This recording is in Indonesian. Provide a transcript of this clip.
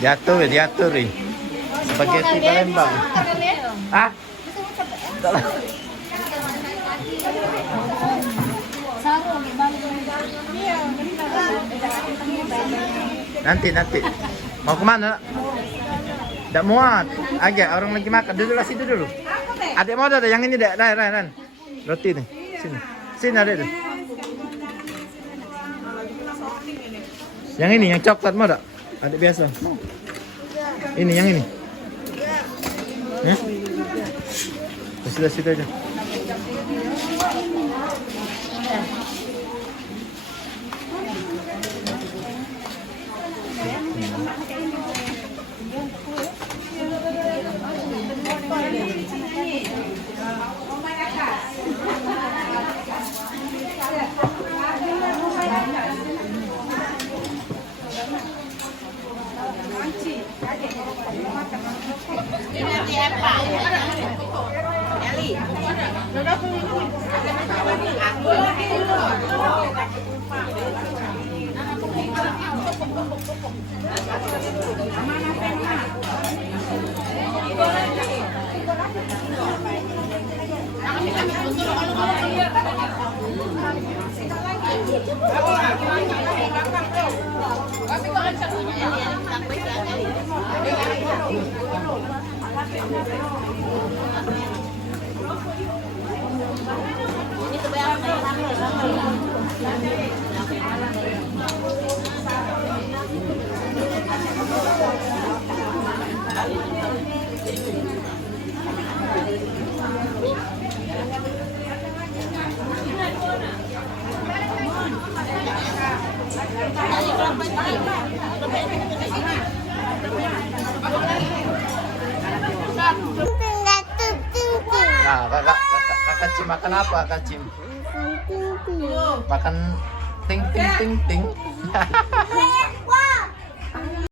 Diatur eh. Spaghetti Palembang. Ah? Nanti. Mau kemana? Tidak muat. Agak orang lagi makan. Duduk lah situ dulu. Adik mau ada yang ini dek. Ran. Roti nih. Sini ada tuh. Yang ini, yang coklat mau tak? Adik biasa. Ini, yang ini. Ya? Sudah situ aja. Nah, kakak Cim makan apa, Kak Cim? Makan ting.